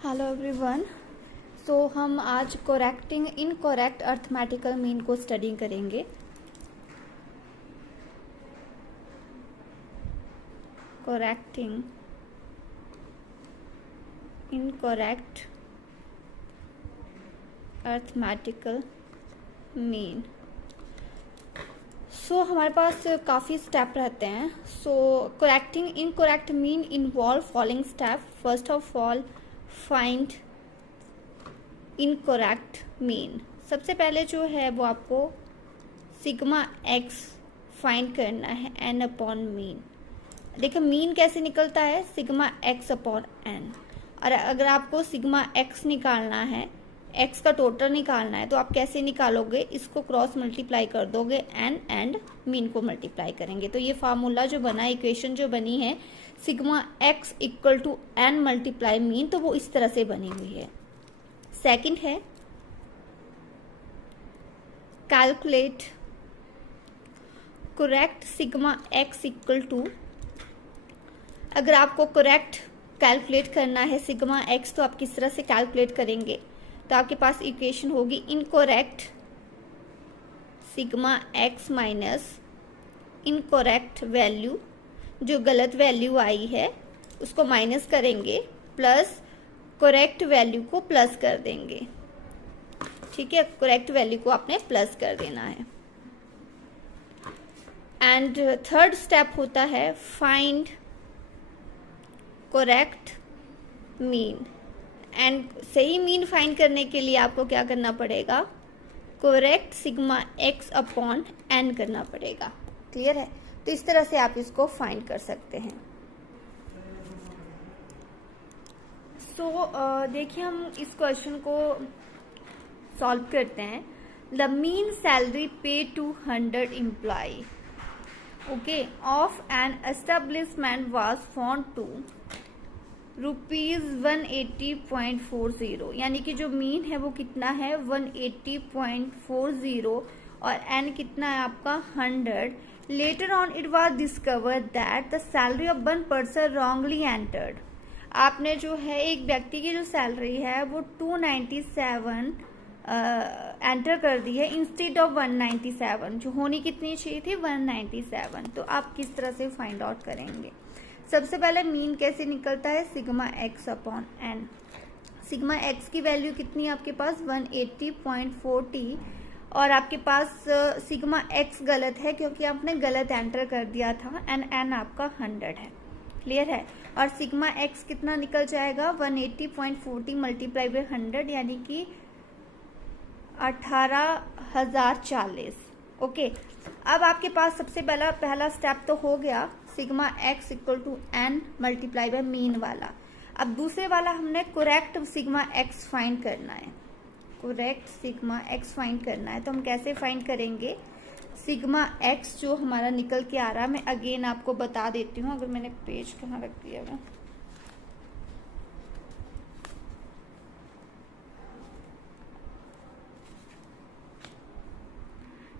Hello everyone. So हम आज correcting incorrect arithmetical mean को स्टडी करेंगे। Correcting incorrect arithmetical mean. So हमारे पास काफ़ी स्टेप रहते हैं। So correcting incorrect mean involve following step. First of all find incorrect mean. सबसे पहले जो है वो आपको सिग्मा एक्स फाइंड करना है एन अपॉन मीन। देखो मीन कैसे निकलता है, सिग्मा एक्स अपॉन एन। और अगर आपको सिग्मा एक्स निकालना है, एक्स का टोटल निकालना है, तो आप कैसे निकालोगे, इसको क्रॉस मल्टीप्लाई कर दोगे एन एंड मीन को मल्टीप्लाई करेंगे। तो ये फार्मूला जो बना, इक्वेशन जो बनी है sigma x equal to n multiply mean, तो वो इस तरह से बनी हुई है। सेकंड है calculate correct sigma x equal to. अगर आपको करेक्ट कैलकुलेट करना है सिग्मा एक्स, तो आप किस तरह से कैलकुलेट करेंगे, तो आपके पास इक्वेशन होगी incorrect sigma x minus incorrect value, जो गलत वैल्यू आई है उसको माइनस करेंगे, प्लस करेक्ट वैल्यू को प्लस कर देंगे। ठीक है, करेक्ट वैल्यू को आपने प्लस कर देना है। एंड थर्ड स्टेप होता है फाइंड करेक्ट मीन। एंड सही मीन फाइंड करने के लिए आपको क्या करना पड़ेगा, correct sigma x upon n करना पड़ेगा। क्लियर है? तो इस तरह से आप इसको फाइंड कर सकते हैं। देखिए हम इस क्वेश्चन को सॉल्व करते हैं। The mean salary pay to 100 employ okay of an establishment was found to ₹180.40, यानी कि जो मीन है वो कितना है 180.40 और एन कितना है आपका 100। Later on it was discovered that the salary of one person wrongly entered. आपने जो है एक व्यक्ति की जो सैलरी है वो 297 एंटर कर दी है इंस्टेड ऑफ 197, जो होनी कितनी चाहिए थी 197। तो आप किस तरह से फाइंड आउट करेंगे? सबसे पहले मीन कैसे निकलता है, sigma x upon n. Sigma x की वैल्यू कितनी है आपके पास 180.40 और आपके पास सिग्मा एक्स गलत है क्योंकि आपने गलत एंटर कर दिया था एंड एन आपका 100 है। क्लियर है? और सिग्मा एक्स कितना निकल जाएगा 180.40 मल्टीप्लाई बाय 100, यानी कि 18,040। ओके, अब आपके पास सबसे पहला स्टेप तो हो गया sigma x equal to n multiply by mean वाला। अब दूसरे वाला हमने करेक्ट सिग्मा एक्स फाइंड करना है। करेक्ट सिग्मा एक्स फाइंड करना है, तो हम कैसे फाइंड करेंगे? सिग्मा एक्स जो हमारा निकल के आ रहा है, मैं अगेन आपको बता देती हूँ। अगर मैंने पेज कहाँ रख दिया है,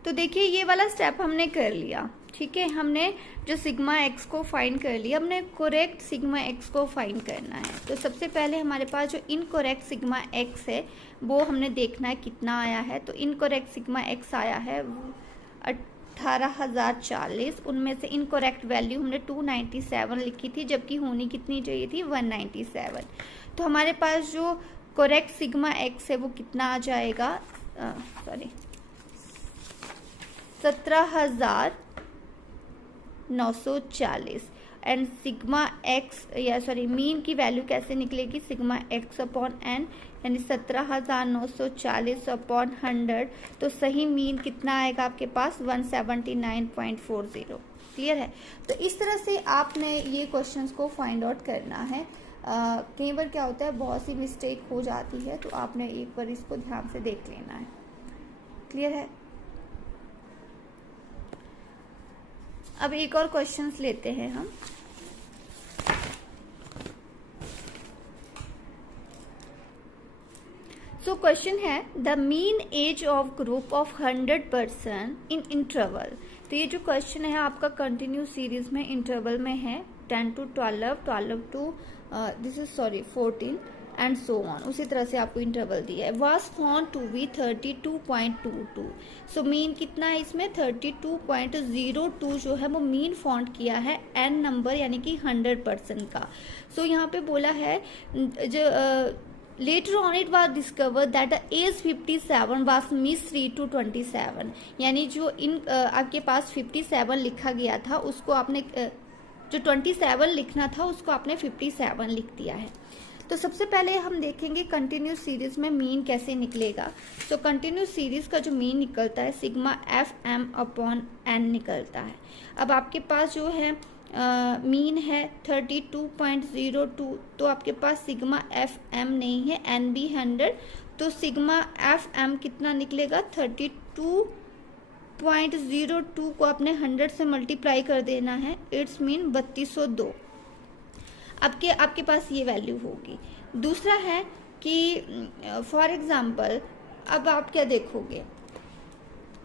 तो देखिए ये वाला स्टेप हमने कर लिया। ठीक है, हमने जो सिग्मा एक्स को फाइंड कर लिया, हमने करेक्ट सिग्मा एक्स को फाइंड करना है। तो सबसे पहले हमारे पास जो इनकरेक्ट सिग्मा एक्स है वो हमने देखना है कितना आया है। तो इनकरेक्ट सिग्मा एक्स आया है 18,040। उनमें से इनकरेक्ट वैल्यू हमने 297 लिखी थी, जबकि होनी कितनी चाहिए थी 197। तो हमारे पास जो करेक्ट सिग्मा एक्स है वो कितना आ जाएगा, 17,940। एंड सिग्मा एक्स मीन की वैल्यू कैसे निकलेगी, सिग्मा एक्स अपॉन एन, यानी 17,940 अपॉन 100। तो सही मीन कितना आएगा आपके पास 179.40। क्लियर है? तो इस तरह से आपने ये क्वेश्चंस को फाइंड आउट करना है। कई बार क्या होता है, बहुत सी मिस्टेक हो जाती है, तो आपने एक बार इसको ध्यान से देख लेना है। क्लियर है? अब एक और क्वेश्चंस लेते हैं हम। सो क्वेश्चन है the mean age of group of 100 person in interval. तो ये जो क्वेश्चन है आपका कंटिन्यू सीरीज में इंटरवल में है 10 to 12, 12 to 14 and so on, उसी तरह से आपको इंटरवल दिया है। Was found to be 32.22, so mean कितना है इसमें 32.02 जो है वो मीन फाउंड किया है एन नंबर यानी कि 100% का। सो यहाँ पे बोला है जो later on it was discovered that the age 57 was misread to 27, यानी जो आपके पास 57 लिखा गया था उसको आपने जो 27 लिखना था उसको आपने 57 लिख दिया है। तो सबसे पहले हम देखेंगे कंटिन्यूस सीरीज में मीन कैसे निकलेगा। तो कंटिन्यूस सीरीज का जो मीन निकलता है sigma f m upon n निकलता है। अब आपके पास जो है मीन है 32.02, तो आपके पास सिग्मा एफ एम नहीं है, एन बी 100, तो सिग्मा एफ एम कितना निकलेगा 32.02 को आपने 100 से मल्टीप्लाई कर देना है, इट्स मीन 3202। आपके पास ये वैल्यू होगी। दूसरा है कि फॉर एग्जांपल अब आप क्या देखोगे,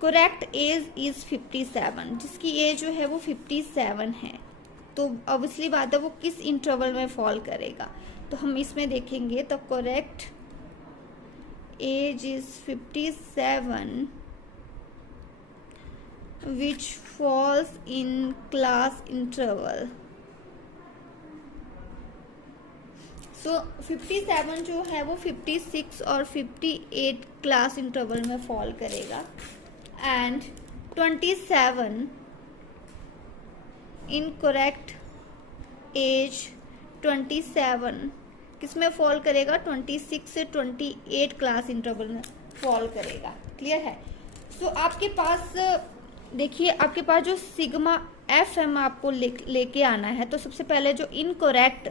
करेक्ट एज इज 57, जिसकी एज जो है वो 57 है, तो ऑब्वियसली बात है वो किस इंटरवल में फॉल करेगा। तो हम इसमें देखेंगे तो correct age is 57 which falls in class interval. तो 57 जो है वो 56 और 58 क्लास इंटरवल में फॉल करेगा, एंड 27 इनकरेक्ट एज 27 किसमें फॉल करेगा 26 से 28 क्लास इंटरवल में फॉल करेगा। क्लियर है। तो आपके पास देखिए आपके पास जो सिग्मा एफ एम आपको लेके आना है, तो सबसे पहले जो इनकरेक्ट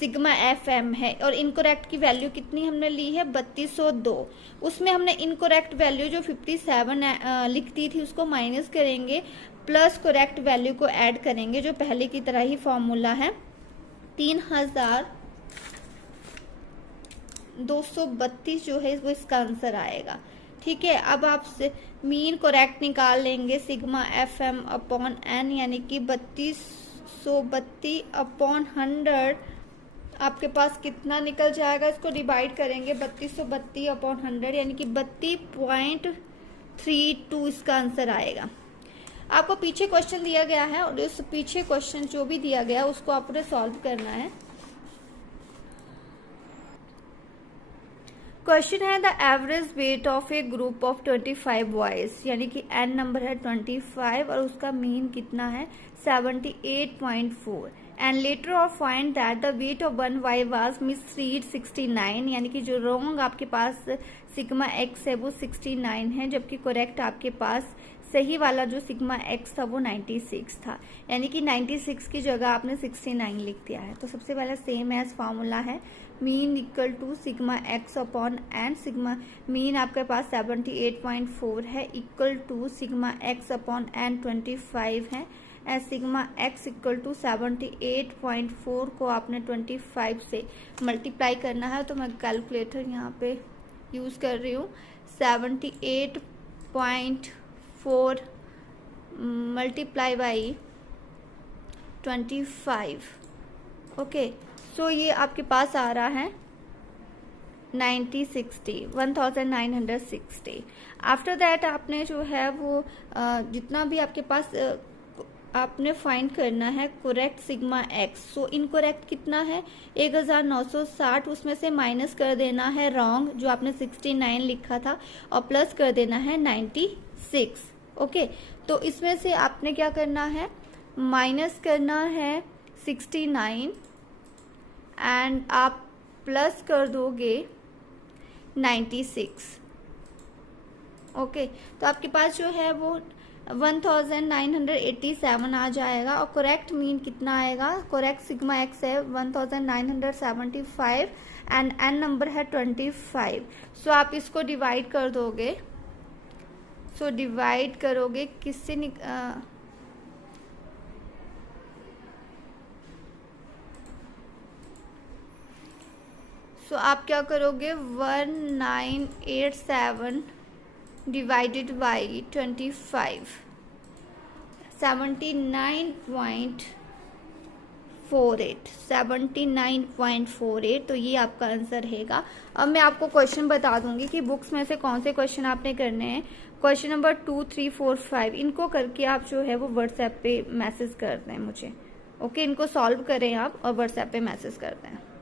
सिग्मा एफ एम है और इनकरेक्ट की वैल्यू कितनी हमने ली है 3202, उसमें हमने इनकरेक्ट वैल्यू जो 57 लिखती थी उसको माइनस करेंगे, प्लस करेक्ट वैल्यू को ऐड करेंगे जो पहले की तरह ही फॉर्मूला है 3232 जो है वो इसका आंसर आएगा। ठीक है। अब आप मीन करेक्ट निकाल लेंगे sigma f m upon n, यानी कि 3232 अपॉन 100 आपके पास कितना निकल जाएगा, इसको डिवाइड करेंगे 3232 अपॉन 100 यानी कि 32.32 इसका आंसर आएगा। आपको पीछे क्वेश्चन दिया गया है और उस पीछे क्वेश्चन जो भी दिया गया है उसको आपने सॉल्व करना है। क्वेश्चन है the average weight of A group of 25 boys, यानी कि एन नंबर है 25 और उसका मीन कितना है 78.4, and later of find that the weight of one why was misread 69, यानी कि जो रॉन्ग आपके पास सिग्मा एक्स है वो 69 है, जबकि करेक्ट आपके पास सही वाला जो सिग्मा एक्स था वो 96 था, यानी कि 96 की जगह आपने 69 लिख दिया है। तो सबसे पहले सेम एज फार्मूला है mean equal to sigma x upon n, sigma mean आपके पास 78.4 है equal to sigma x upon n 25 है, and sigma x equal to 78.4 को आपने 25 से मल्टीप्लाई करना है। तो मैं कैलकुलेटर यहाँ पे यूज़ कर रही हूँ 78.4 मल्टीप्लाई बाई 25। ओके, सो ये आपके पास आ रहा है 1960। आफ्टर दैट आपने जो है वो जितना भी आपके पास आपने फाइंड करना है correct sigma x. So incorrect कितना है 1960, उसमें से माइनस कर देना है रॉन्ग जो आपने 69 लिखा था और प्लस कर देना है 96। ओके, तो इसमें से आपने क्या करना है माइनस करना है 69 एंड आप प्लस कर दोगे 96। ओके, तो आपके पास जो है वो 1987 आ जाएगा और करेक्ट मीन कितना आएगा, करेक्ट सिग्मा एक्स है 1975 एंड एन नंबर है 25। सो आप इसको डिवाइड कर दोगे, सो डिवाइड करोगे किससे सो आप क्या करोगे 1987 डिवाइडेड बाई 25, 79.48, तो ये आपका आंसर रहेगा। अब मैं आपको क्वेश्चन बता दूंगी कि बुक्स में से कौन से क्वेश्चन आपने करने हैं। क्वेश्चन नंबर 2, 3, 4, 5 इनको करके आप जो है वो व्हाट्सएप पे मैसेज कर दें मुझे। ओके, इनको सॉल्व करें आप और व्हाट्सएप पे मैसेज कर दें।